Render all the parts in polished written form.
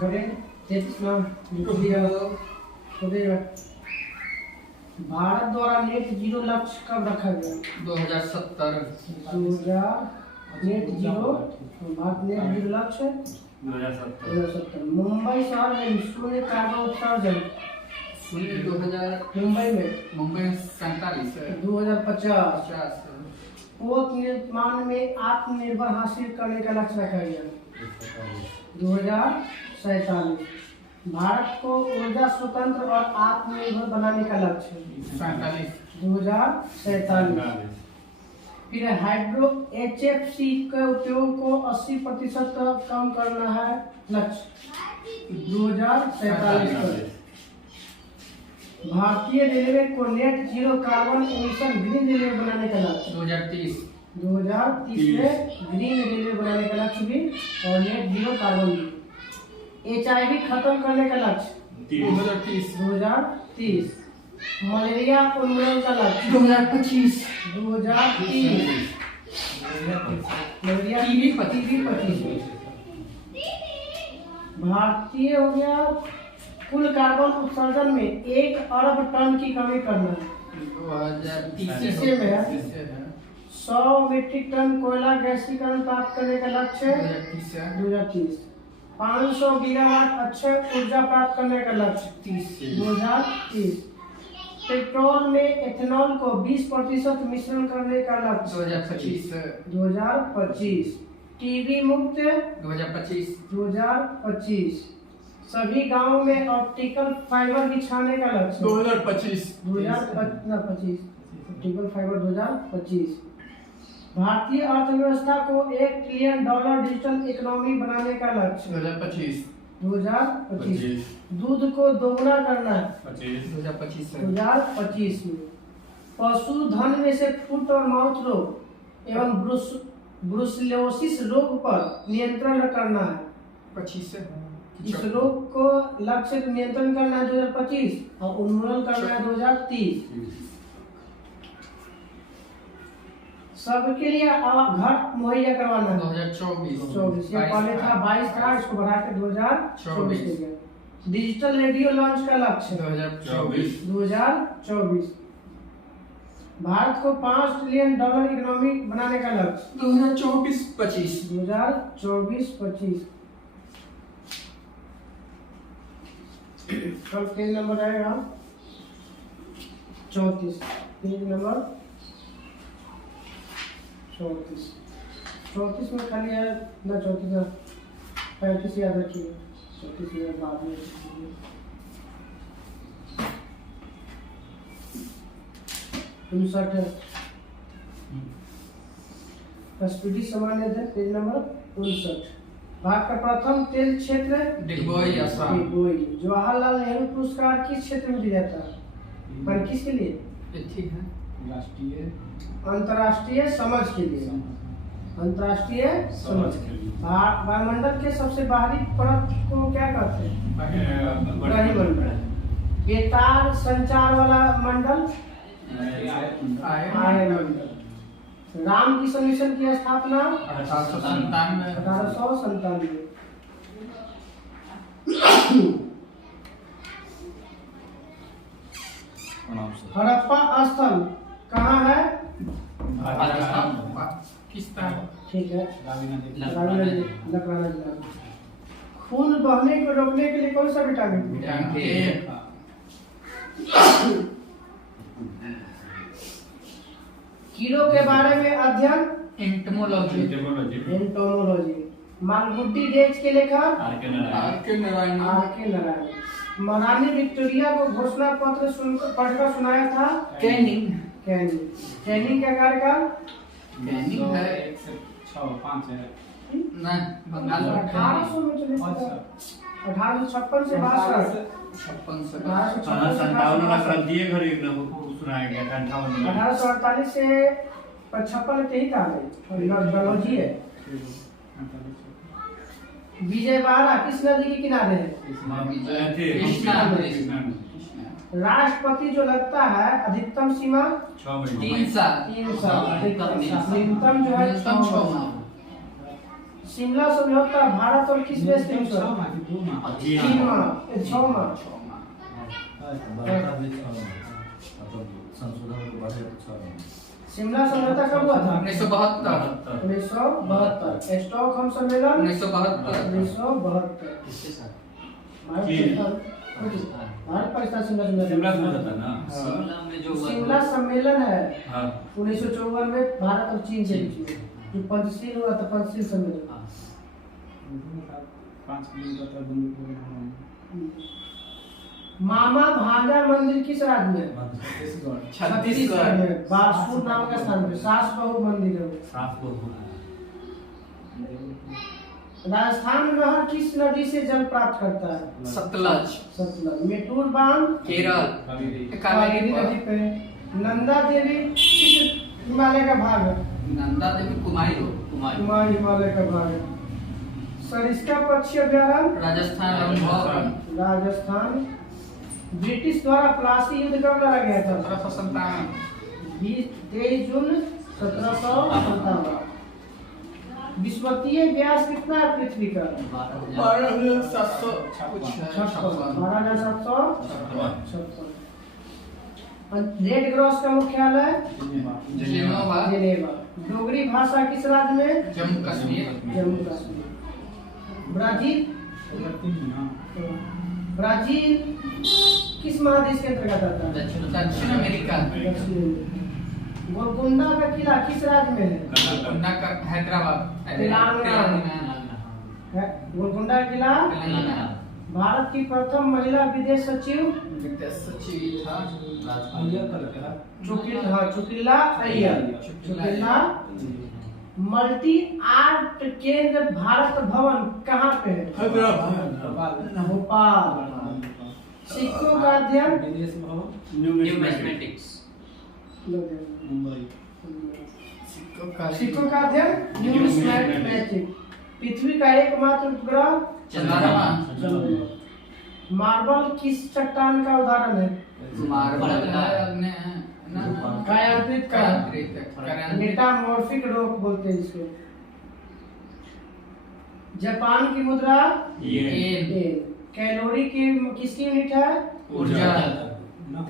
करें 33 ना भारत द्वारा नेट जीरो लक्ष्य कब रखा गया? 2070। 2000 net zero Bharat net zero लक्ष्य 2070। मुंबई शहर में शून्य कार्बन उत्सर्जन शून्य 2000 मुंबई में 47 2050। 50। पोत निर्माण में आत्मनिर्भर हासिल करने का लक्ष्य रखा गया 2047। भारत को ऊर्जा स्वतंत्र और आत्मनिर्भर बनाने का लक्ष्य 2047। फिर हाइड्रो HFC के उपयोग को 80% कम करना है लक्ष्य 2047। भारतीय रेलवे को net zero carbon emission green railway बनाने का लक्ष्य 2030 में ग्रीन रेलवे बनाने का लक्ष्य भी और नेट जीरो कार्बन भी। HIV खत्म करने का लक्ष्य 2030। मलेरिया उन्मूलन का लक्ष्य 2025। Malaria TB 25। भारतीय हो गया कुल कार्बन उत्सर्जन में 1 अरब टन की कमी करना है 2030 में 100 मीट्रिक टन कोयला गैसीकरण प्राप्त करने का लक्ष्य 2030। 500 गीगावाट अक्षय ऊर्जा प्राप्त करने का लक्ष्य 2030। पेट्रोल में एथेनॉल को 20% मिश्रण करने का लक्ष्य 2025। टीबी मुक्त 2025। सभी गांवों में ऑप्टिकल फाइबर बिछाने का लक्ष्य 2025। Optical fibre 2025। भारतीय अर्थव्यवस्था को $1 ट्रिलियन डिजिटल इकोनॉमी बनाने का लक्ष्य 2025। दूध को दोगुना करना है 2025 में। पशुधन में से फुट और माउथ रोग एवं ब्रुसेलोसिस रोग पर नियंत्रण करना है 25 से। इस रोग को लक्ष्य नियंत्रण करना है 2025 और उन्मूलन करना है 2030। सबके लिए घर मुहैया करवाना है 2024। ये पहले था 22 था, इसको बढ़ा के 2024 हो गया। डिजिटल रेडियो लॉन्च का लक्ष्य 2024। भारत को $5 ट्रिलियन इकोनॉमी बनाने का लक्ष्य 2024-25। 2024-25। कल पेज नंबर आएगा 34। पेज नंबर 34 में खाली है ना 34 ना 35 याद रखिए 34 में बाद में 59 है। स्पीडी सामान्य है पेज नंबर 59। भारत का प्रथम तेल क्षेत्र डिगबोई असम। जवाहरलाल नेहरू पुरस्कार किस क्षेत्र में दिया जाता है पर किसके लिए? ठीक है। अंतर्राष्ट्रीय समझ के लिए। अंतर्राष्ट्रीय समझ के लिए। वायुमंडल के सबसे बाहरी परत को क्या कहते हैं? वायुमंडल। बेतार संचार वाला मंडल आर्यमंडल। रामकृष्ण मिशन की स्थापना 1897। हड़प्पा स्थल कहाँ है? पाकिस्तान। ठीक है। लखनऊ जिला। खून बहने को रोकने के लिए कौन सा विटामिन? कीड़ों के बारे में अध्ययन एंटोमोलॉजी। मालगुडी डेज के लेखक आर.के. नारायण। महारानी विक्टोरिया को घोषणा पत्र पढ़कर सुनाया था कैनिंग। कैनिंग का कार्यकाल कैनिंग है 106-5 है ना बंगाल 1800 में चले 1856 से 56 से 1848 से 55 के ही का है लॉजी है। विजयवाड़ा किस नदी के किनारे है? राष्ट्रपति जो लगता है अधिकतम सीमा 3 साल। न्यूनतम जो है 6 माह। शिमला समझौता भारत और किस देश के बीच हुआ? 3 माह 6 माह। शिमला समझौता कब हुआ था? 1972 1972। स्टॉकहोम सम्मेलन 1972 किसके साथ? भारत पाकिस्तान शिमला समझौता ना शिमला में जो शिमला सम्मेलन है हाँ 1954 में भारत और चीन के बीच में जो पंचशील हुआ था, पंचशील सम्मेलन। 5 किलोमीटर दूर मामा भांजा मंदिर किस राज्य में? छत्तीसगढ़ में बारसूर नाम का स्थान पे सास बहू मंदिर है। साफ को राजस्थान में नहर किस नदी से जल प्राप्त करता है? सतलज सतलज। मेटूर बांध केरल कावेरी कावेरी नदी पे। नंदा देवी किस हिमालय का भाग है? नंदा देवी कुमायूं कुमार हिमालय का भाग है। सरिस्का पक्षी अभयारण्य राजस्थान राजस्थान। ब्रिटिश द्वारा प्लासी युद्ध कब लड़ा गया था? 1757 23 जून 1757। विश्वतीय व्यास कितना है पृथ्वी का? 12,756। रेड क्रॉस का मुख्यालय जिनेवा जेनेवा। डोगरी भाषा किस राज्य में? जम्मू कश्मीर जम्मू कश्मीर। ब्राजील ब्राजील किस महादेश के अंतर्गत आता है? दक्षिण अमेरिका गोलकुंडा का किला किस राज्य में है? गोलकुंडा का हैदराबाद तेलंगाना। गोलकुंडा का किला। तेलंगाना। भारत की प्रथम महिला विदेश सचिव विदेश सचिव था चुकिला अय्यर। मल्टी आर्ट केंद्र भारत भवन कहाँ पे है? भोपाल। सिक्कों का अध्ययन विदेश भवन न्यूमेटिक्स मुंबई। सिक्कों का अध्ययन न्यूमेटिक्स। पृथ्वी का एकमात्र उपग्रह चंद्रमा। मार्बल किस चट्टान का उदाहरण है? मार्बल कायांत्रित मेटामॉर्फिक रॉक बोलते हैं इसको। जापान की मुद्रा येन। कैलोरी की किसकी यूनिट है? ऊर्जा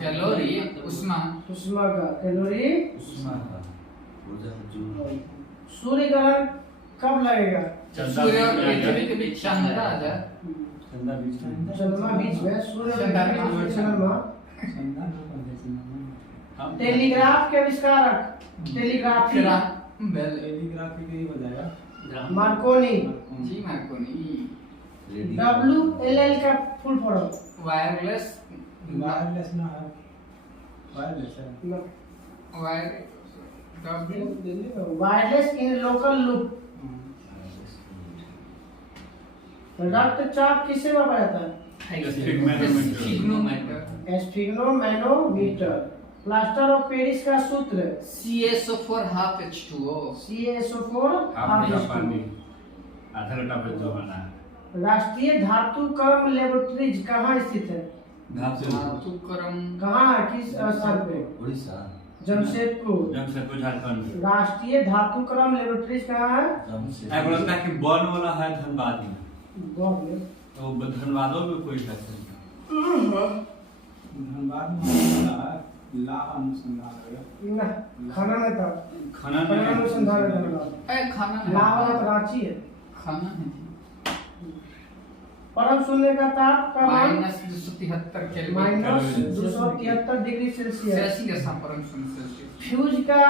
कैलोरी उष्मा का कैलोरी। सूर्य ग्रहण कब लगेगा? सूर्य और पृथ्वी के बीच चंद्रमा आ जाए चंद्रमा बीच में सूर्य और पृथ्वी के चंद्रमा। टेलीग्राफ के आविष्कारक टेलीग्राफी टेलीग्राफी के ही हो जाएगा। मार्कोनी। जी मार्कोनी। WLL का फुल फॉर्म? वायरलेस वायरलेस ना है, वायरलेस है। Wireless in local loop. रक्तचाप किससे मापा जाता है? स्फिग्नोमेनोमीटर। प्लास्टर ऑफ पेरिस का सूत्र? CaSO4 half H2O CaSO4 आधा घंटा पे जो बना है राष्ट्रीय धातु कर्म लेबोरेटरीज कहाँ स्थित है? धातु क्रम कहाँ है? किस स्थान पे? उड़ीसा जमशेदपुर। झारखंड राष्ट्रीय धातु क्रम लेबोरेटरीज कहाँ है? ऐसा बोलता है कि बन वाला है धनबाद में, बहुत में। तो धनबादों में कोई है धनबाद में ला अनुसंधान ना खाना में था। खनन खाना में अनुसंधान है धनबाद। ए खाना लाहौर है और रांची है। खाना है परम शून्य का ताप का मान -273 केल्विन -273 डिग्री सेल्सियस। सेल्सियस परम शून्य सेल्सियस। फ्यूज का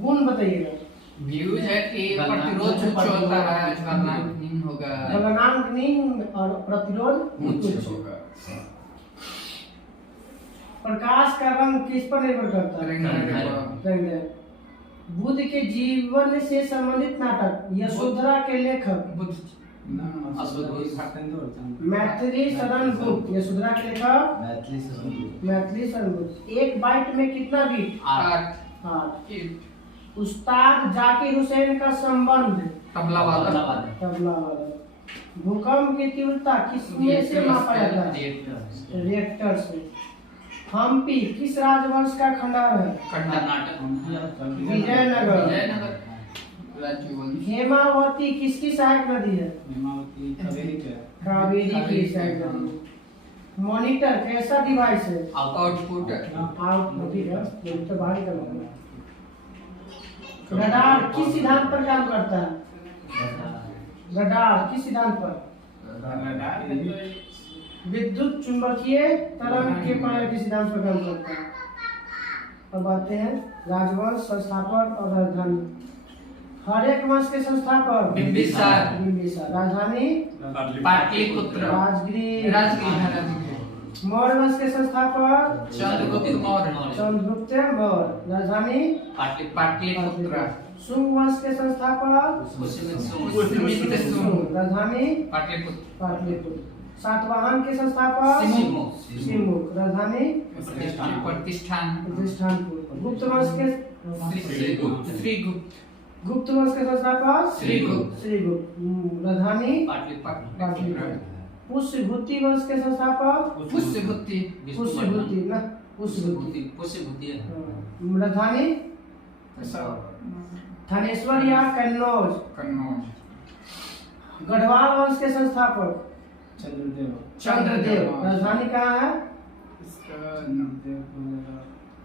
गुण बताइएगा। व्यूज है कि प्रतिरोध उच्च होता है, गलनांक निम्न होगा, गलनांक निम्न और प्रतिरोध उच्च होगा। प्रकाश का रंग किस पर निर्भर करता है? रंग। बुद्ध के जीवन से संबंधित नाटक यशोधरा के लेखक? मैथिली शरण गुप्त। यशोधरा के लेखक मैथिली शरण गुप्त। एक बाइट में कितना बीट? 8। उस्ताद जाकिर हुसैन का संबंध? तबला वाला। भूकंप की तीव्रता किसमें से मापा जाता है? रिएक्टर से। हम्पी किस राजवंश का खंडहर है? कर्नाटक। विजयनगर। राजवंश। हेमावती किसकी सहायक नदी है? हेमावती कावेरी क्या है? कावेरी की सहायक नदी। मॉनिटर कैसा डिवाइस है? आउटपुट। ठीक है, तो बाहर ही करना। रडार किस सिद्धांत पर काम करता है? रडार किस सिद्धांत पर? विद्युत चुंबकीय तरंग के प्रयोग के सिद्धांत पर काम करता है। अब आते हैं राजवंश, संस्थापक और राजधानी। हर एक वंश के संस्थापक बिंबिसार। बिंबिसार। राजधानी पाटलिपुत्र। राजगीर। मौर्य वंश के संस्थापक चंद्रगुप्त मौर्य। चंद्रगुप्त मौर्य। राजधानी पाटलिपुत्र। शुंग वंश के संस्थापक पुष्यमित्र शुंग। राजधानी पाटलिपुत्र। पाटलिपुत्र। सातवाहन के संस्थापक सिमुक। राजधानी प्रतिष्ठान। प्रतिष्ठानपुर। गुप्त वंश के श्रीगुप्त। गुप्त वंश के संस्थापक श्रीगुप्त। श्रीगुप्त। राजधानी पाटलिपुत्र। पुष्यभूति वंश के संस्थापक पुष्यभूति। पुष्यभूति ना पुष्यभूति। राजधानी थानेश्वर या कन्नौज। गढ़वाल वंश के संस्थापक चंद्रदेव। राजधानी कहाँ है?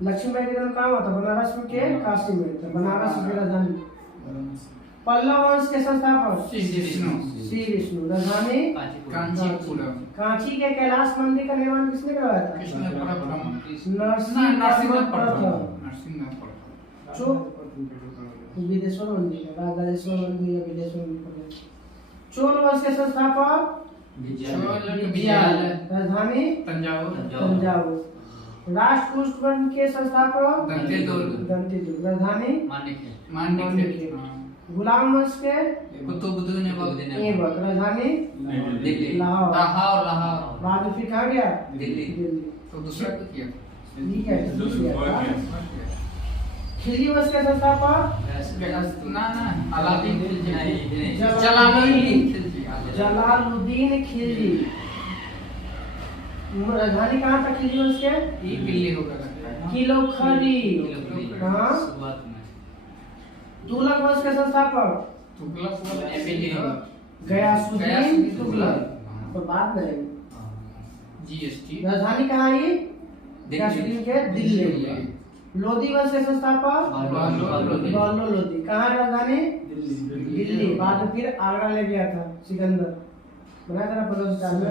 लक्ष्मीबाई का जन्म कहाँ हुआ था? बनारस में के काशी में। तो बनारस की राजधानी। पल्लव वंश के संस्थापक श्री विष्णु। राजधानी कांचीपुरम। कांची के कैलाश मंदिर का निर्माण किसने करवाया था? नरसिंह प्रथम। विदेश्वर मंदिर, राजेश्वर मंदिर या विदेश्वर मंदिर। चोल वंश के संस्थापक विजयालय। राजधानी तंजावुर। राष्ट्रकूट के संस्थापक दंतेदुर्ग। राजधानी मान्यखेड़। गुलाम वंश के कुतुबुद्दीन ऐबक। राजधानी लाहौर। बाद में फिर कहाँ गया? दिल्ली। तो दूसरा क्या किया? ठीक है। खिलजी वंश के संस्थापक अलाउद्दीन जलालुद्दीन खिलजी। राजधानी कहाँ था खिलजी वंश के? दिल्ली होगा लगता है। किलोखरी। कहाँ? तुगलक वंश के संस्थापक गयासुद्दीन तुगलक। तो बात नहीं। जीएसटी। राजधानी कहाँ आई? गयासुद्दीन के दिल्ली। लोधी वंश के संस्थापक बल्लो लोधी। कहाँ है राजधानी? दिल्ली। बाद में फिर आगरा ले गया था सिकंदर। बनाया था ना 1504 में।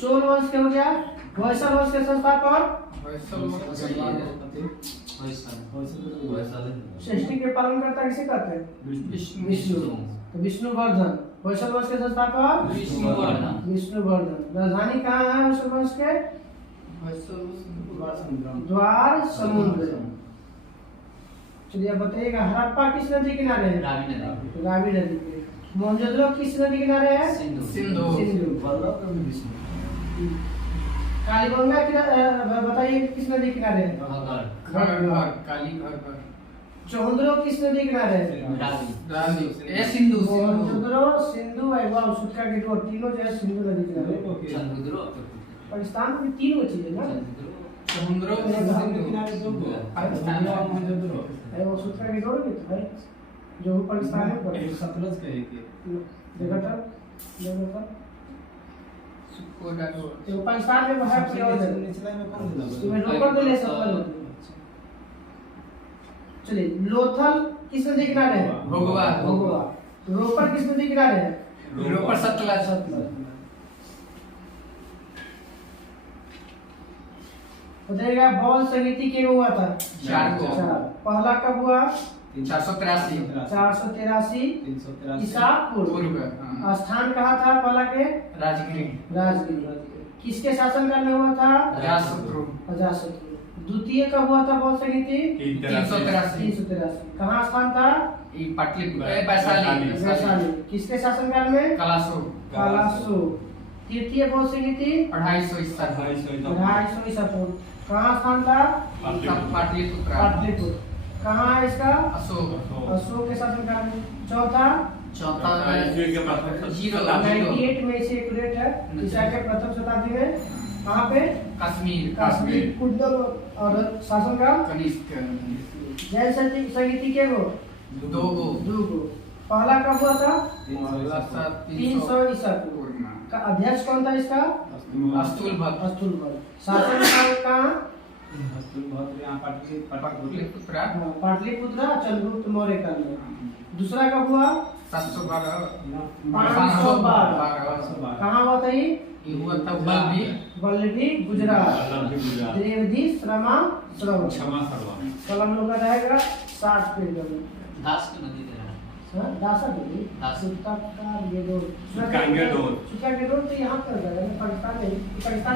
चोल वंश के हो गया। होयसल वंश के संस्थापक सृष्टि के पालन करता किसे कहते हैं? विष्णु। तो विष्णुवर्धन। होयसल वंश के संस्थापक विष्णुवर्धन। राजधानी कहाँ है होयसल वंश के? द्वार समुद्र। चलिए अब बताइएगा हड़प्पा किस नदी के किनारे है? रावी नदी के। मोहनजोदड़ो किस नदी के किनारे है? सिंधु। कालीबंगा बताइए किस नदी के किनारे है? चौहंदरो किस नदी के किनारे है? सिंधु। मोहनजोदड़ो, सिंधु और सुटका के दो तीनों जो है सिंधु नदी के किनारे। पाकिस्तान में 3 चीज है ना? समुद्र वो सूत्रा की जोड़ भी तो है जो पाकिस्तान में पड़े। सतलज का है कि देखा था तो पाकिस्तान में बाहर से और निचला में कौन देता है? तुम्हें रोकर तो ले सकता है। चलिए लोथल किस नदी किनारे है? भोगवा। रोपर किस नदी किनारे है? रोपर सतलज। बताइएगा बौद्ध संगीति के हुआ था? 4 को। पहला कब हुआ? 483 ईसा पूर्व। स्थान कहाँ था पहला के? राजगिरी। किसके शासनकाल में हुआ था? अजातशत्रु। द्वितीय कब हुआ था बौद्ध संगीति? 383। कहाँ स्थान था? वैशाली। किसके शासनकाल में? कलाशो। तृतीय बौद्ध संगीति 250 ईसा पूर्व। कहाँ स्थान था? पाटलिपुत्र। कहाँ है इसका? अशोक के शासनकाल में। चौथा 98 में इसे एक्यूरेट है। ईसा के प्रथम शताब्दी में। कहाँ पे? कश्मीर। कुंडल और शासनकाल कनिष्क। जैन संगीति के वो दो गो। पहला कब हुआ था? 300 ईसा पूर्व का अध्यक्ष कौन था इसका? अस्तुल भक्त। अस्तुल भक्त। शासन कहाँ? पाटलिपुत्र पाटलिपुत्र चंद्रगुप्त मौर्य काल में। दूसरा कब हुआ? 712 512 कहाँ हुआ था ये? हुआ था बल्लभी गुजरात। गुजरात। द्विवेदी श्रमा श्रवण। क्षमा सर्वा। कलम लोग का रहेगा 60 पेज में। दास की नदी दे रहा है। दासा देवी दास। सुत्ता का ये दो सुत्तांगेडोर। सुत्तांगेडोर तो यहाँ कर जाएगा ना, पाकिस्तान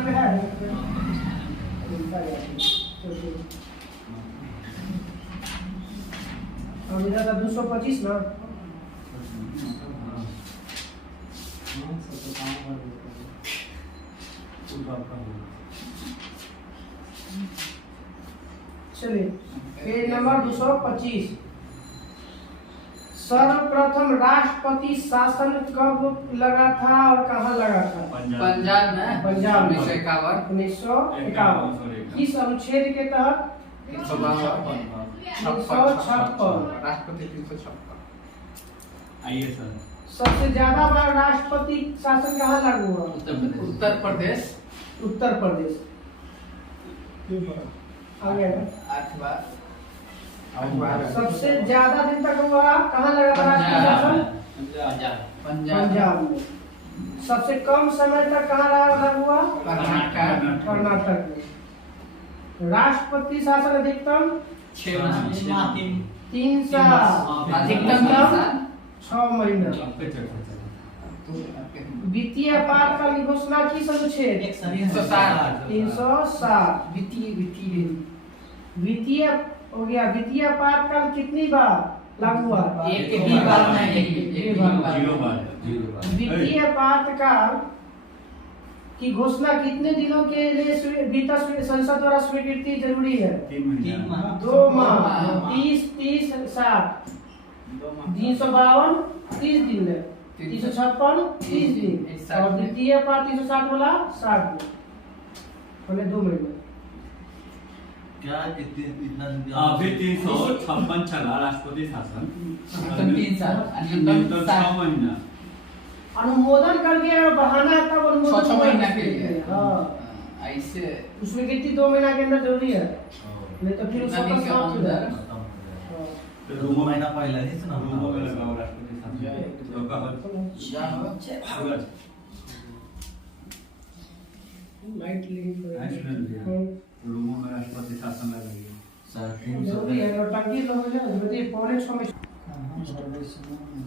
में है। अब इधर था 225 ना। चलिए पेज नंबर 225। सर्वप्रथम राष्ट्रपति शासन कब लगा था और कहाँ लगा था? पंजाब में। 1951। किस अनुच्छेद के तहत? 356। राष्ट्रपति 356। आइए सर। सबसे ज्यादा बार राष्ट्रपति शासन कहाँ लागू हुआ? उत्तर प्रदेश। उत्तर प्रदेश। आगे 8 बार। सबसे ज्यादा दिन तक हुआ कहाँ लगा था राष्ट्रपति शासन? पंजाब में। सबसे कम समय तक कहाँ लागू हुआ? कर्नाटक में। राष्ट्रपति शासन अधिकतम 3 साल, अधिकतम 6 महीना। वित्तीय आपातकाल की घोषणा किस अनुच्छेद? 360। वित्तीय हो गया। वित्तीय आपातकाल कितनी बार लागू हुआ? एक ही बार नहीं, एक बार। 0 बार। वित्तीय आपातकाल की घोषणा कितने दिनों के लिए भीतर संसद द्वारा स्वीकृति जरूरी है? 3 महीना। 2 माह। 30 30 60 352 30 दिन है। 356 30 दिन। और द्वितीय पार 360 वाला 60 दिन, पहले 2 महीने। क्या इतना अभी 356 चला राष्ट्रपति शासन। 3 साल। न्यूनतम 6 महीना। अनुमोदन करके बढ़ाना है तब अनुमोदन 6 महीना के लिए। हाँ, ऐसे स्वीकृति 2 महीना के अंदर जरूरी है, नहीं तो फिर उसका समाप्त हो जाएगा। दो महीना पहले ही सुना रूमों में लगाओ राष्ट्रपति शासन। लाइट लिंक रूमों में राष्ट्रपति शासन लगाइए। जरूरी है। और टंकी लोग है बताइए 6:45 में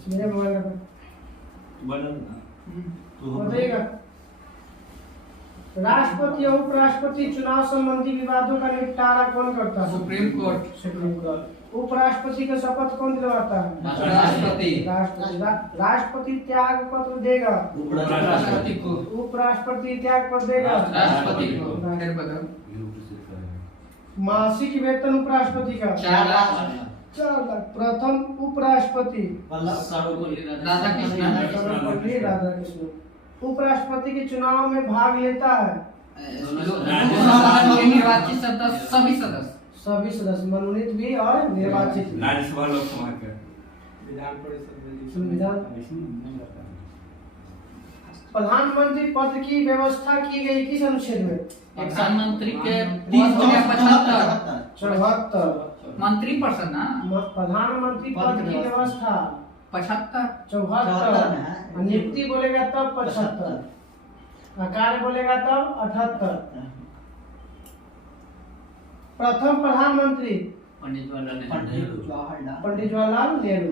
मेरे मोबाइल का बदल तो बताइएगा। राष्ट्रपति और उपराष्ट्रपति चुनाव संबंधी विवादों का निपटारा कौन करता है? Supreme court. Supreme court. उपराष्ट्रपति का शपथ कौन दिलवाता है? राष्ट्रपति। राष्ट्रपति त्याग पत्र देगा। राष्ट्रपति को। उपराष्ट्रपति त्याग पत्र देगा। राष्ट्रपति को। फिर बताओ। मासिक वेतन उपराष्ट्रपति का 4 लाख। 4 लाख। प्रथम उपराष्ट्रपति राधाकृष्णन उपराष्ट्रपति के चुनाव में भाग लेता है। निर्वाचित सदस्य सभी सदस्य मनोनीत भी और निर्वाचित भी। राज्यसभा लोकसभा के संविधान। प्रधानमंत्री पद की व्यवस्था की गई किस अनुच्छेद में? प्रधानमंत्री के 74 मंत्री परिषद ना। प्रधानमंत्री पद की व्यवस्था 75 74। नियुक्ति बोलेगा तब 75, कार्य बोलेगा तब 78। प्रथम प्रधानमंत्री पंडित जवाहरलाल नेहरू।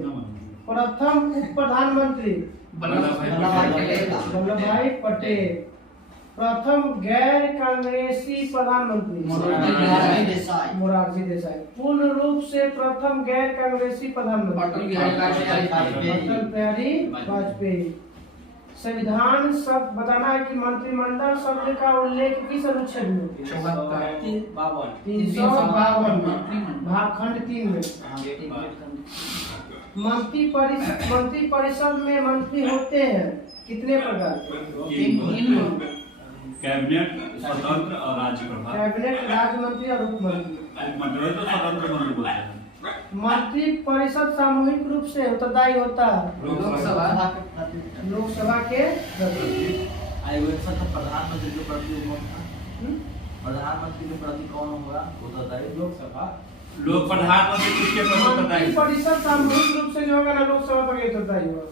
प्रथम उप प्रधानमंत्री वल्लभभाई पटेल। प्रथम गैर कांग्रेसी प्रधानमंत्री मोरारजी देसाई। पूर्ण रूप से प्रथम गैर कांग्रेसी प्रधानमंत्री अटल बिहारी वाजपेयी। संविधान शब्द बताना है कि मंत्रिमंडल शब्द का उल्लेख किस अनुच्छेद में? 352 भागखंड 3 में। मंत्री परिषद में मंत्री होते हैं कितने प्रकार के? कैबिनेट, स्वतंत्र और राज्य प्रभार। कैबिनेट, राज्य मंत्री और उप मंत्री। मंत्री तो स्वतंत्र मंत्री बोलते हैं। मंत्री परिषद सामूहिक रूप से उत्तरदायी होता है लोकसभा लोकसभा के प्रति। आयुवेक्शन का प्रधानमंत्री के प्रति कौन था? प्रधानमंत्री के प्रति कौन होगा उत्तरदायी? लोकसभा लोक प्रधानमंत्री किसके प्रति मंत्री उत्तरदायी? परिषद सामूहिक रूप से जो होगा ना लोकसभा पर उत्तरदायी होगा।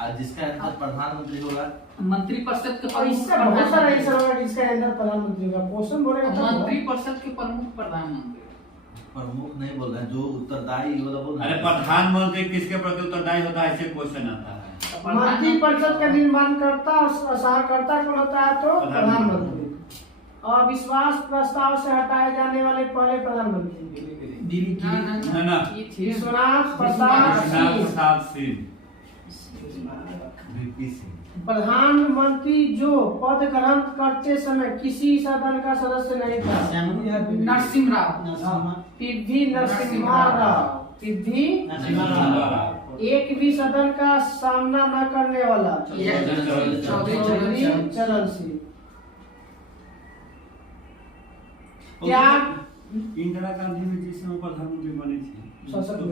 आज जिसका अंदर प्रधानमंत्री होगा मंत्री परिषद के और इससे बहुत सारा ऐसा होगा जिसके अंदर प्रधानमंत्री होगा। क्वेश्चन बोलेगा तब मंत्री होगा। परिषद के प्रमुख प्रधानमंत्री। प्रमुख नहीं बोल रहे हैं, जो उत्तरदायी वाला बोल रहे अरे हैं। प्रधानमंत्री किसके प्रति उत्तरदायी होता है, ऐसे क्वेश्चन आता है। मंत्री परिषद का निर्माण करता और सहारकर्ता कौन होता है? तो प्रधानमंत्री। और विश्वास प्रस्ताव से हटाए जाने वाले पहले प्रधानमंत्री ना ना विश्वनाथ प्रसाद विश्वनाथ सिंह। प्रसाद सिंह। VP सिंह। प्रधानमंत्री जो पद ग्रहण करते समय किसी सदन का सदस्य नहीं था। नरसिंह राव। पृथ्वी नरसिम्हा राव। पृथ्वी एक भी सदन का सामना न करने वाला चौधरी चरण सिंह। क्या इंदिरा गांधी में जिस समय प्रधानमंत्री बनी थी सशक्त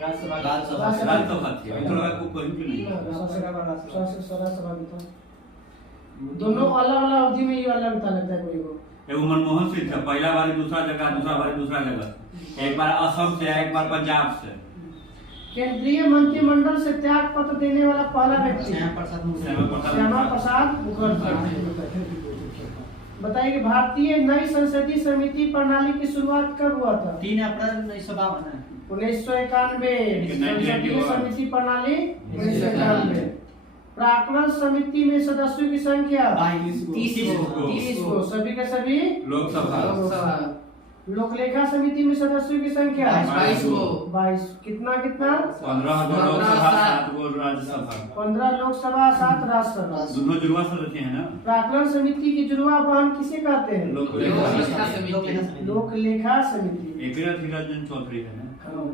राज्यसभा राज्यसभा थी, इंदिरा को कहीं भी नहीं। राज्यसभा में था। दोनों अलग अलग अवधि में ये अलग था लगता है कोई को। एगो मनमोहन सिंह था, पहला बार दूसरा जगह, दूसरा बार दूसरा जगह, एक बार असम से, एक बार पंजाब से। केंद्रीय मंत्रिमंडल से त्याग पत्र देने वाला पहला व्यक्ति श्यामा प्रसाद मुखर्जी। बताइए कि भारतीय नई संसदीय समिति प्रणाली की शुरुआत कब हुआ था? 3 अप्रैल 1952। 1991। संसदीय समिति प्रणाली 1991। प्राक्कलन समिति में सदस्यों की संख्या 30 को। सभी के सभी लोकसभा। लोकलेखा समिति में सदस्यों की संख्या 22 को। 22। कितना कितना? 15 लोकसभा, 7 राज्यसभा। 15 लोकसभा, 7 राज्यसभा। दोनों जुड़वा सदस्य हैं ना। प्राक्कलन समिति की जुड़वा बहन किसे कहते हैं? लोकलेखा समिति। लोकलेखा समिति। एक धीरज चंद्र चौधरी है ना।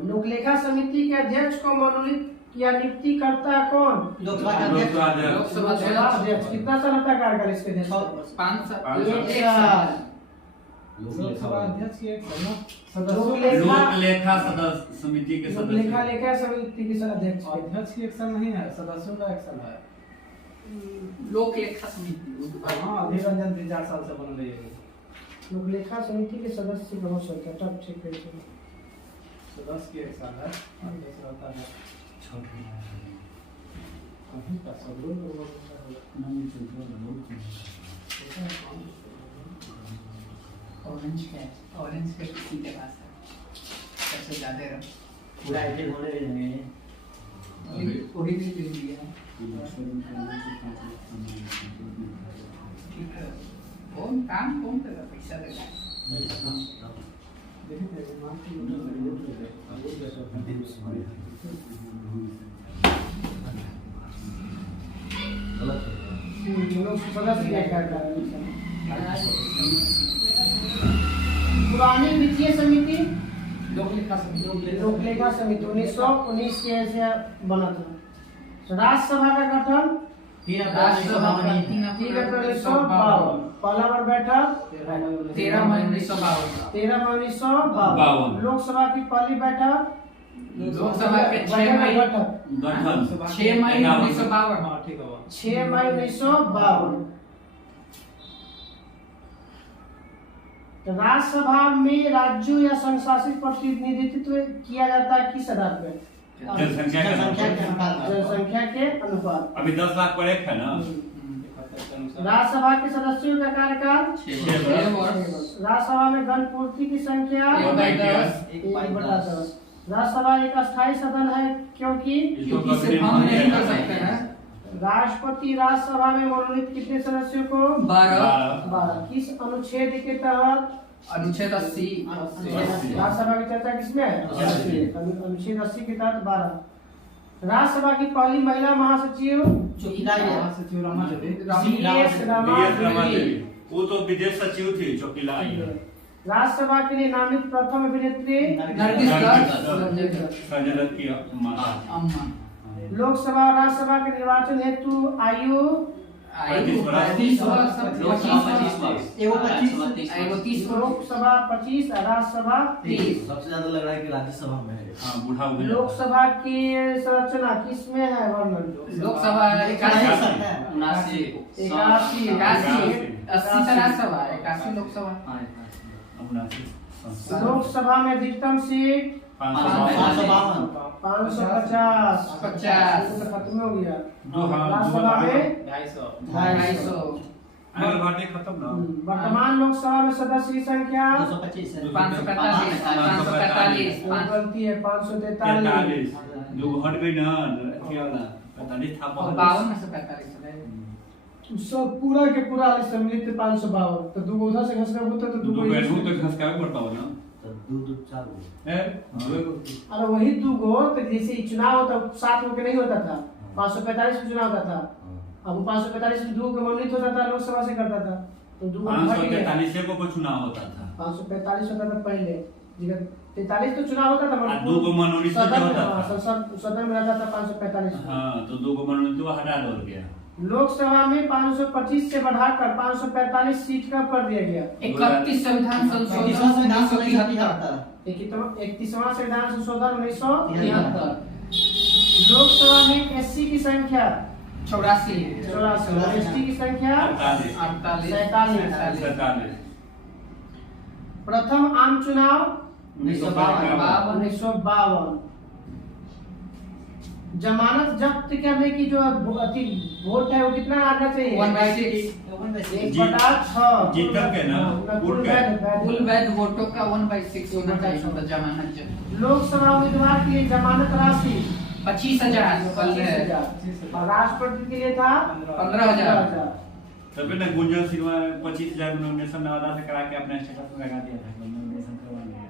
लोकलेखा समिति के अध्यक्ष को मनोनीत या नियुक्ति करता है कौन? लोकसभा का लोकसभा लोकसभा लोकसभा अध्यक्ष। कितना साल होता है कार्यकाल इसके अध्यक्ष? 5 साल। एक साल। लोकसभा अध्यक्ष की एक लोकलेखा सदस्य समिति के लोकलेखा सदस्य। लेखा समिति के अध्यक्ष के। अध्यक्ष की एक साल नहीं है, सदस्यों का एक साल है। लोकलेखा समिति। हाँ, अधीर रंजन 3-4 साल से बन रही है। लोकलेखा समिति के सदस्य का हो सकता है। तब ठीक है। सदस्य की एक साल है, अध्यक्ष रहता है। कहीं का सदरूप ऑरेंज का किसी के पास है सबसे ज्यादा रहा पूरा आइटम होने देंगे। वही भी ले लिया ठीक है। कौन काम कौन कर रहा पैसा देगा सदस्य क्या पुरानी वित्तीय समिति लोकलेखा समिति 1919 के ऐसे बना था। राज्यसभा का गठन 3 अप्रैल 1952। पहला बार बैठक 13 मई 1952। 13 मई 1952। लोकसभा की पहली बैठक लोकसभा के 6 मई गठन 6 मई 1952। हाँ ठीक है। 6 मई 1952। राज्यसभा में राज्यों या संघ शासित प्रतिनिधित्व किया जाता है किस आधार पर? जनसंख्या के अनुपात। जनसंख्या के अनुपात। अभी 10 लाख पर एक है ना। राज्यसभा के सदस्यों का कार्यकाल 6 वर्ष। राज्यसभा में गणपूर्ति की संख्या 1/10। राज्यसभा एक अस्थायी सदन है क्योंकि इसे हम नहीं कर सकते हैं। राष्ट्रपति राज्यसभा में मनोनीत कितने सदस्यों को? 12। किस अनुच्छेद के तहत? अनुच्छेद 80। राज्यसभा की चर्चा किसमें है? अनुच्छेद 80 के तहत 12। राज्यसभा की पहली महिला महासचिव सचिव रमा देवी। CS रमा देवी। वो तो विदेश सचिव थी चौकीलाई। राज्यसभा के लिए नामित प्रथम अभिनेत्री नरगिस दत्त। संजय दत्त की मां। अम्मा। लोकसभा और राज्यसभा के निर्वाचन हेतु आयु एगो 30 लोकसभा 25, राज्यसभा 30। सबसे ज्यादा लग रहा है कि राज्यसभा में है। हाँ बूढ़ा हो गया। लोकसभा की संरचना किस में है वर्णन? लोकसभा 81 81 80 राज्यसभा 81 लोकसभा। लोकसभा में अधिकतम सीट 552। 550। 50 तो खत्म हो गया। दो हाँ, राज्यसभा में 250 अगला भारतीय खत्म ना। वर्तमान लोकसभा में सदस्य की संख्या 545 गलती है 543। 43 जो हट गई ना क्या वाला 45 था 52 में से 45 है। सब पूरा के पूरा सम्मिलित 552। तो दो उधर से घसका होता तो दो दो बैठू तो घस का पड़ता हो ना। तो 2 4 है अरे वही दो गो तो जैसे चुनाव होता 7 गो के नहीं होता था, 545 में चुनाव होता था। अब 545 में 2 को मनोनीत होता था, लोकसभा से करता था तो 2 543 को चुनाव होता था। 545 होता था पहले, जगह 43 तो चुनाव होता था और 2 को मनोनीत होता था। सदन में रहता था 545। हाँ तो 2 को मनोनीत तो हटा दो गया। लोकसभा में 525 से बढ़ाकर 545 सीट कब कर दिया गया? 31 संविधान संशोधन 31वां संविधान संशोधन 1973। लोकसभा में एससी की संख्या 84 84, एसटी की संख्या 48 47। प्रथम आम चुनाव 1952 जमानत जब्त करने की जो वोट है वो कितना आना चाहिए? 1/6 1/6 जीत करके ना कुल वैध वोटों का 1/6 होना चाहिए जमानत जब्त। लोकसभा उम्मीदवार के लिए जमानत राशि 25,000 और राष्ट्रपति के लिए था 15,000। तभी ना गुंजन सिंह 25,000 नॉमिनेशन नवादा से करा के अपने स्टेटस में लगा दिया था। नॉमिनेशन करवा लिया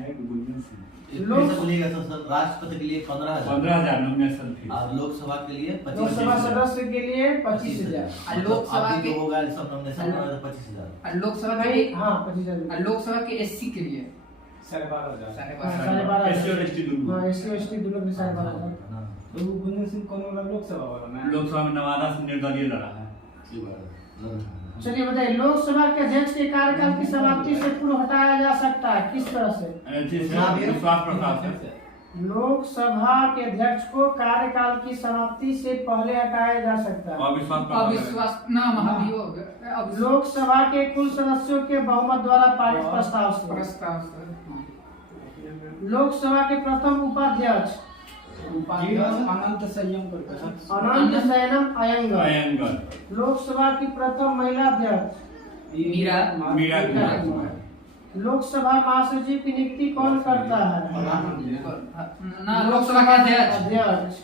है गुंजन सिंह। राष्ट्रपति के लिए 15,000 नॉमिनेशन थी और लोकसभा के लिए लोकसभा सदस्य के लिए 25,000 और लोकसभा के होगा सब नॉमिनेशन 25,000 और लोकसभा के हाँ 25,000 और लोकसभा के एससी के लिए 12,500। 12,500 एससी और एसटी दोनों। हाँ एससी एसटी दोनों के 12,500। तो गुंजन सिंह कौन वाला लोकसभा वाला ना? लोकसभा में नवादा से निर्दलीय लड़ा है। चलिए बताइए, लोकसभा के अध्यक्ष के कार्यकाल की समाप्ति से पूर्व हटाया जा सकता है किस तरह से? विश्वास प्रस्ताव से। लोकसभा के अध्यक्ष को कार्यकाल की समाप्ति से पहले हटाया जा सकता है। अविश्वास नाम अभियोग लोकसभा के कुल सदस्यों के बहुमत द्वारा पारित प्रस्ताव से। लोकसभा के प्रथम उपाध्यक्ष अनंत संयम अनंत शयनम अयंगर। लोकसभा की प्रथम महिला अध्यक्ष मीरा लोकसभा महासचिव की नियुक्ति कौन करता है? ना लोकसभा का अध्यक्ष।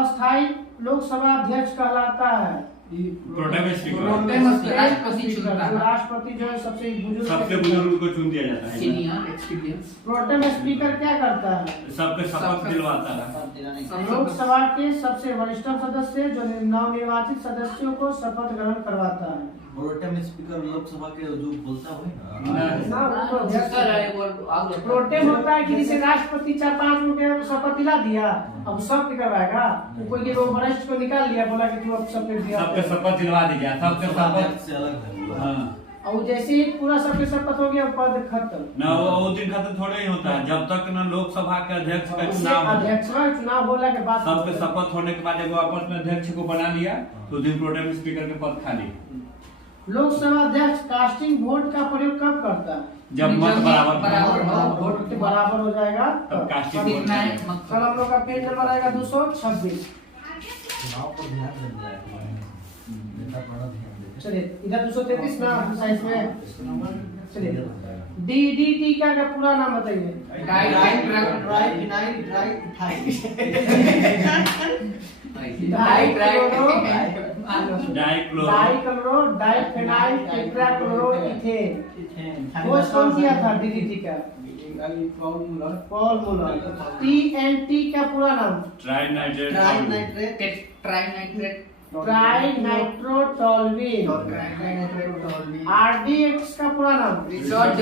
अस्थायी लोकसभा अध्यक्ष कहलाता है राष्ट्रपति चुनता है। राष्ट्रपति जो है सबसे बुजुर्ग को चुन दिया जाता है। Senior experience. प्रोटेम स्पीकर क्या करता है? सबके शपथ दिलवाता है। लोकसभा के सबसे वरिष्ठ सदस्य जो नवनिर्वाचित सदस्यों को शपथ ग्रहण करवाता है। प्रोटेम स्पीकर लोकसभा के जो बोलता है प्रोटेम होता है कि जिसे राष्ट्रपति 4-5 लोग के शपथ दिला दिया, अब सब करवाएगा तो कोई वो वरिष्ठ को निकाल लिया, बोला कि तू अब शपथ दिया, सबके शपथ दिलवा दिया, सबके शपथ से अलग है। हाँ और जैसे ही पूरा सबके शपथ हो गया पद खत्म ना, वो दिन खत्म थोड़े ही होता है जब तक ना लोकसभा के अध्यक्ष का चुनाव अध्यक्ष का चुनाव होने के बाद सबके शपथ होने के बाद एगो आपस में अध्यक्ष को बना लिया तो दिन प्रोटेम स्पीकर के पद खाली। लोकसभा अध्यक्ष कास्टिंग वोट का प्रयोग कब करता है? जब मत बराबर वोट बराबर हो जाएगा तब कास्टिंग वोट कल हम लोग का पेज नंबर आएगा 226। चुनाव पर ध्यान देना है, नेता पर ध्यान देना। चलिए इधर 233 ना साइंस में। चलिए डी का पूरा नाम बताइए। डाइक्लोरो डाइफेनाइल टेट्राक्लोरोइथेन। वो कौन किया था डीडीटी का? Paul Müller. टीएनटी का पूरा नाम? ट्राइनाइट्रोटोल्यूइन। आरडीएक्स का पूरा नाम? Research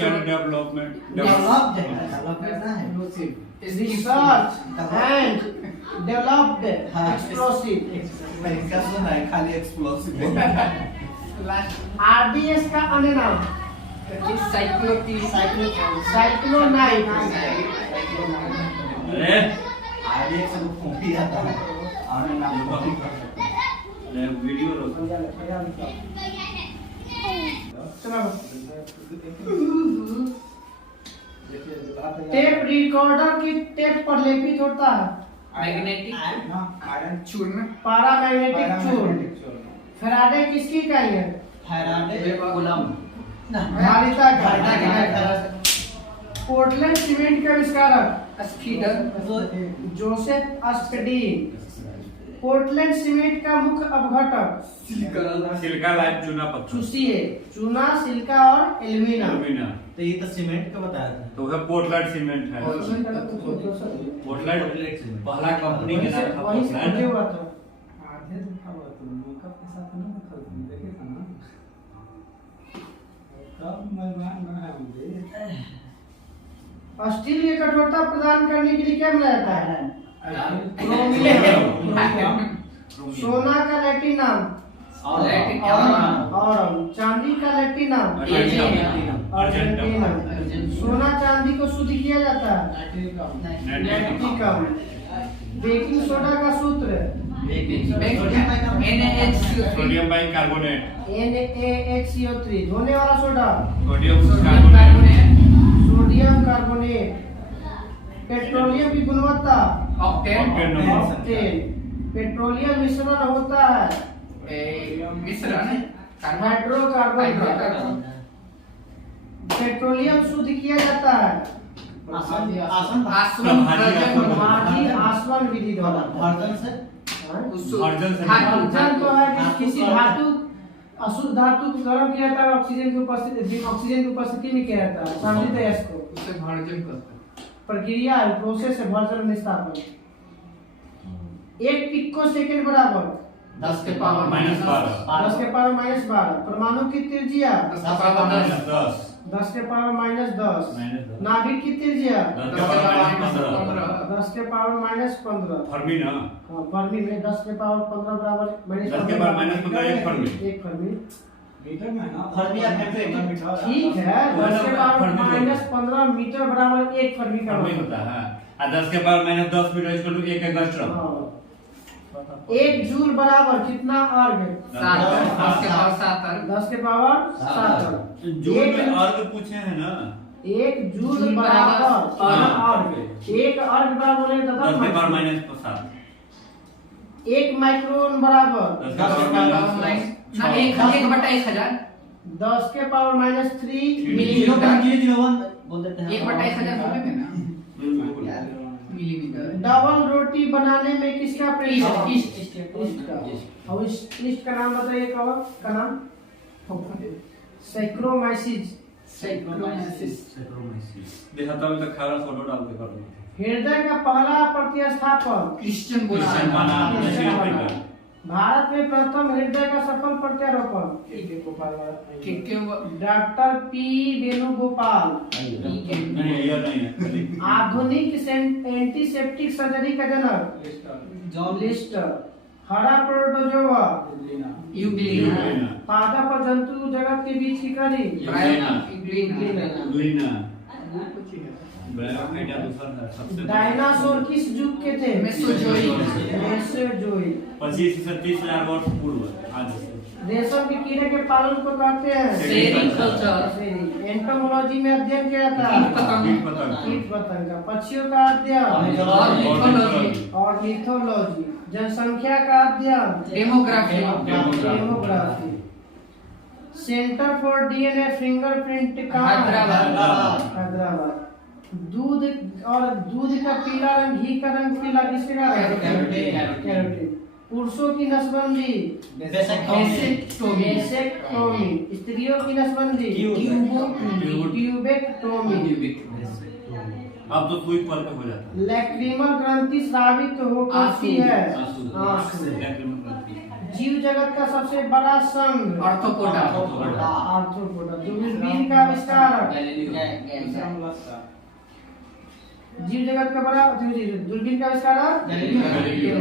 and development. Research and developed हाँ। एक्सप्लोसिव। इसका सुना है खाली एक्सप्लोसिव RDS का अन्य नाम साइक्लोनाइट। अरे आगे से वो कॉपी आता है और नाम कॉपी कर सकते हैं। अरे वीडियो रोको। टेप रिकॉर्डर की टेप पर लेपित होता है मैग्नेटिक आयरन चूर्ण पैरामैग्नेटिक चूर्ण। फैराडे किसकी इकाई है? धारिता का। पोर्टलैंड सीमेंट के आविष्कारक स्पीडर जोसेफ स्पीडीन। पोर्टलैंड सीमेंट का मुख्य अपघटक सिलिका लाइव चूना पत्थर। चूसिए, चूना, सिलिका और एल्यूमिना। एल्यूमिना। तो ये तो सीमेंट का बताया था। तो वह पोर्टलैंड सीमेंट है। पोर्टलैंड पहला कंपनी के नाम था वही से पोर्टलैंड। हुआ था। आधे दिखा हुआ तुम मेकअप के साथ ना खरीद देखे था ना कब मैं है मुझे स्टील की कठोरता प्रदान करने के लिए क्या मिलाया जाता है? क्रोमियम। सोना का लैटिन नाम ऑरम। चांदी का लैटिन नाम अर्जेंटीना। सोना चांदी को शुद्ध किया जाता है नैट्रिकम। बेकिंग सोडा का सूत्र सोडियम बाइकार्बोनेट। NaHCO3। धोने वाला soda sodium carbonate. Sodium carbonate. Petroleum की गुणवत्ता ऑक्टेन ऑक्टेन। पेट्रोलियम मिश्रण होता है मिश्रण हाइड्रोकार्बन का। पेट्रोलियम शुद्ध किया जाता है आसन भाजी आसवन विधि द्वारा। भर्जन से भर्जन से। भर्जन तो है कि किसी धातु अशुद्ध धातु को गर्म किया जाता है ऑक्सीजन की उपस्थिति में किया जाता है शामिल है इसको। उसे भर्जन करते हैं। प्रक्रिया है प्रोसेस है भर्जन निष्पादन। 1 पिको सेकंड बराबर 10 के पावर -12। 10 के पावर -12। परमाणु की त्रिज्या 10 10 के पावर -10। -10। नाभिक की त्रिज्या 10 के पावर -15। 10 के पावर -15। फर्मी ना। हाँ, फर्मी में 10 के पावर 15 बराबर 10 के पावर -15 एक फर्मी। एक फर्मी मीटर में ना फर्मी या फेफड़े ठीक है। 10 के पावर -15 मीटर बराबर एक फर्मी का फर्मी होता है। और 10 के पावर -10 मीटर इसको 1 एंगस्ट्रॉम। हाँ। 1 जूल बराबर कितना अर्ग? 7 10 के पावर 7 10 के पावर 7 अर्ग। जूल में अर्ग पूछे हैं ना। 1 जूल बराबर अर्ग। 1 अर्ग बराबर 10 के पावर -7। 1 माइक्रोन बराबर 10 के पावर ना 1/1000 10 के पावर -3 मिलीमीटर। बोल देते हैं 1/1000 बोले थे ना मिलीमीटर। डबल रोटी बनाने में किसका प्रयोग? ईस्ट। ईस्ट का। और ईस्ट का नाम बताइए कब का नाम? सैक्रोमाइसिस। देखा तब तक खारा फोटो डाल के कर दो। हृदय का पहला प्रतिस्थापन क्रिश्चियन क्रिश्चियन बोला बना। भारत में प्रथम हृदय का सफल प्रत्यारोपण डॉक्टर पी वेणुगोपाल। नहीं ये नहीं है खाली। आधुनिक एंटीसेप्टिक सर्जरी का जनक जॉन लिस्टर। हरा प्रोटोजोआ यूग्लिना पादप और जंतु जगत के बीच की कड़ी ग्लीना। ब्रायोफाइटा दूसरा है सबसे। डायनासोर किस युग के थे? मेसोजोइक। मेसोजोइक। 25 से 30,000 वर्ष पूर्व आज से। रेशम के कीड़े के पालन को कहते हैं सेरिकल्चर। एंटोमोलॉजी में अध्ययन किया जाता है कीट पतंग। कीट पतंग का। पक्षियों का अध्ययन और लिथोलॉजी। जनसंख्या का अध्ययन demography. Demography. Centre for DNA fingerprint का हैदराबाद। दूध का पीला रंग घी का रंग पीला किसका है? कैरोटीन। पुरुषों की नसबंदी वेसेक्टोमी। स्त्रियों की नसबंदी ट्यूबेक्टोमी। अब तो सुई पर हो जाता है। लैक्रिमल ग्रंथि स्रावित होती है आंसू। जीव जगत का सबसे बड़ा संघ ऑर्थोपोडा। आर्थ्रोपोडा। दूरबीन का आविष्कारक जीव जगत का बड़ा दूरबीन का आविष्कार गैलीलियो।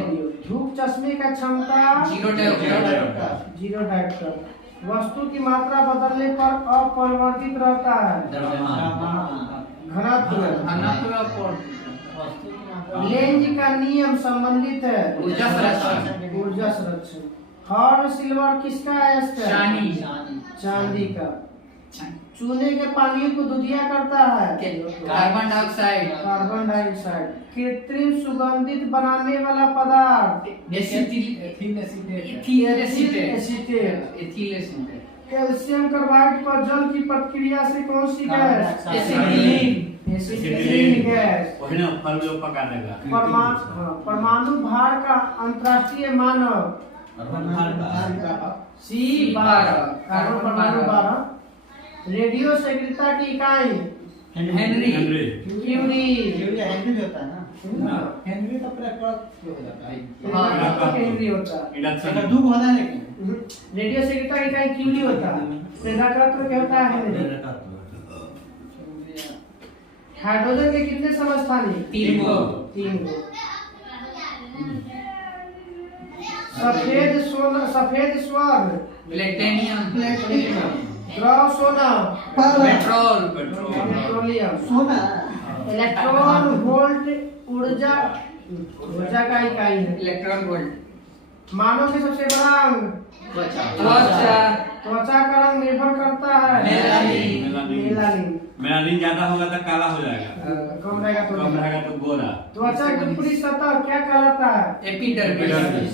धूप चश्मे का क्षमता 0 डायोप्टर। 0 डायोप्टर। वस्तु की मात्रा बदलने पर अपरिवर्तित रहता है। घनत्व। लेंज का नियम संबंधित है ऊर्जा संरक्षण। ऊर्जा संरक्षण। हर सिल्वर किसका एस्ट है? चांदी का। चूने के पानी को दूधिया करता है कार्बन डाइऑक्साइड। Carbon dioxide. कृत्रिम सुगंधित बनाने वाला पदार्थ एथिल एसीटेट। कैल्शियम कार्बाइड पर जल की प्रतिक्रिया से कौन सी गैस? Acetylene gas. वही ना फल में पका देगा। परमाणु भार का अंतर्राष्ट्रीय मानक C12। कार्बन परमाणु 12। रेडियो सक्रियता की इकाई हेनरी। क्यूरी। हेनरी तो प्रकृत हो जाता है। हेनरी होता है। इंडक्शन दुख होता है लेकिन रेडियो सक्रियता की इकाई क्यूरी होता है। प्रेरकत्व क्या होता है? हेनरी। हाइड्रोजन के कितने समस्थानिक? 3 गो। सफेद स्वर्ग प्लेटिनियम। द्रव सोना पेट्रोलियम। इलेक्ट्रॉन वोल्ट ऊर्जा का इकाई है। Electron volt. मानव के सबसे बड़ा अंग त्वचा का रंग निर्भर करता है मेलानिन। मेलानिन ज्यादा होगा तो काला हो जाएगा, कम रहेगा तो गोरा। त्वचा की ऊपरी सतह क्या कहलाता है? एपिडर्मिस।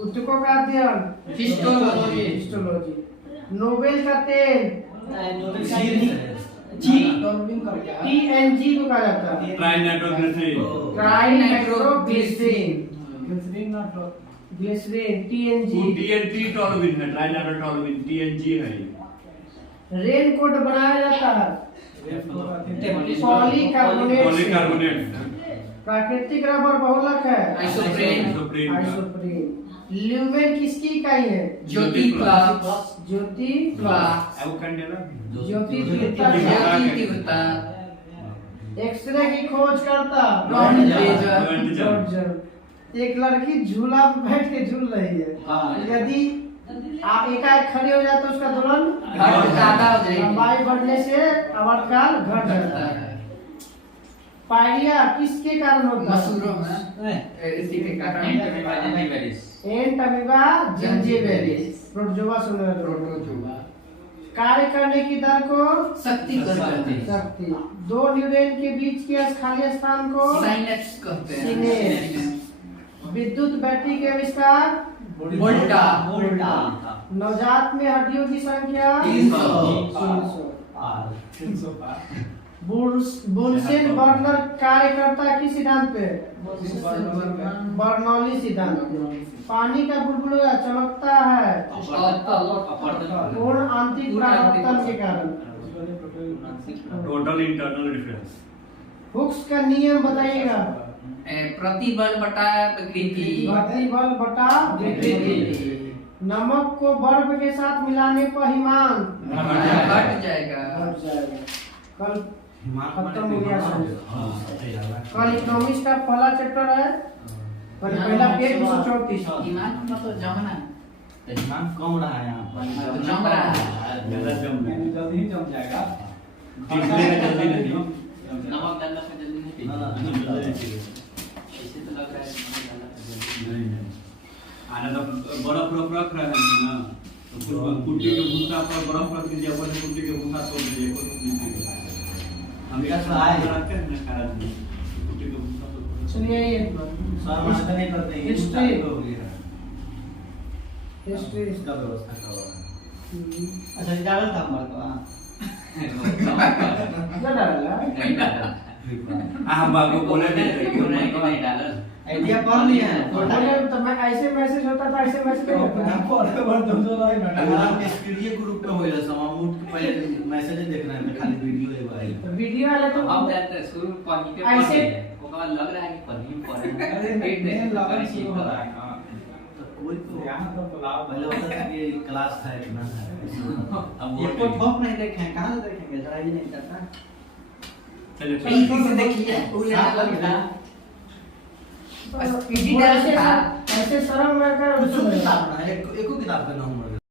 ऊतकों का अध्ययन हिस्टोलॉजी। नोबेल का तेल TNG को कहा जाता है। ट्राइनाइट्रोग्लिसरीन। TNG। रेनकोट बनाया जाता है पॉलीकार्बोनेट। प्राकृतिक रबर बहुलक है आइसोप्रेन। ल्यूमेन किसकी इकाई है? ज्योति क्लॉक। ज्योति तीव्रता। एक्सरे की खोज करता रॉन्टजन। एक लड़की झूला पे बैठ के झूल रही है, यदि आप एकाएक खड़े हो जाए तो उसका दोलन ज्यादा हो जाएगी। लंबाई बढ़ने से आवर्तकाल घट जाता है। पायरिया किसके कारण होता है? मसूरों में इसी के कारण एंटमीबा जिंजिबेलिस। प्रोटोजोआ सुना प्रोटोजोआ। कार्य करने की दर को शक्ति कहते हैं। शक्ति। दो न्यूरॉन के बीच के खाली स्थान को साइनेप्स कहते हैं। सिनेप्स। विद्युत बैटरी के आविष्कार वोल्टा। नवजात में हड्डियों की संख्या 300 बुनसेन बर्नर कार्य करता है किस सिद्धांत पे? बर्नौली सिद्धांत। पानी का बुलबुला चमकता है पूर्ण आंतरिक परावर्तन के कारण। Total internal difference. हुक्स का नियम बताइएगा। प्रतिबल बटा विकृति। प्रतिबल बटा विकृति। नमक को बर्फ के साथ मिलाने पर हिमान घट जाएगा। कल खत्म हो गया। कल इकोनॉमिक्स का पहला चैप्टर है, पहला पेज 234। ईमान मतलब जमना। ईमान कम रहा है यहाँ पर, जम रहा है। ज्यादा जम जल्दी ही जम जाएगा। जल्दी नहीं। नमक डालना से जल्दी नहीं ना, ना, ऐसे तो लग रहा है नहीं। आना तो बर्फ रख रहे हैं ना, तो कुट्टी के भूसा पर बर्फ रख दीजिए, ऊपर से कुट्टी के भूसा तोड़ दीजिए, कोई नहीं देगा। हम क्या आए रखते हैं ना खाना में कुट्टी के भूसा तो सुनिए ये सामान नहीं करते हैं। हिस्ट्री इसका व्यवस्था करवा। अच्छा निकाल था हमारे को। क्या डाला? हम बाबू बोले नहीं नहीं डाला। आइडिया पढ़ लिया है। बोले तो मैं ऐसे मैसेज होता था, ऐसे मैसेज नहीं होता। स्क्रीन ग्रुप पे होइला समामूट के पहले मैसेज देख रहे हैं, खाली वीडियो है भाई। वीडियो वाले तो अब जानते हैं शुरू पानी के ऐसे ओका लग रहा है कि पानी पड़ रहा है। अरे मेन लगन शुरू हो रहा है। तो कोई तो यहाँ तो लाभ पहले होता था कि क्लास था इतना है, अब ये को ठोक नहीं देखे, कहाँ से देखेंगे? जरा ये नहीं करता। चलिए इसे देखिए वो यहाँ लगा स्पीडी वो डांस ऐसे था ऐसे शर्म में कर कुछ किताब ना एको किताब का नाम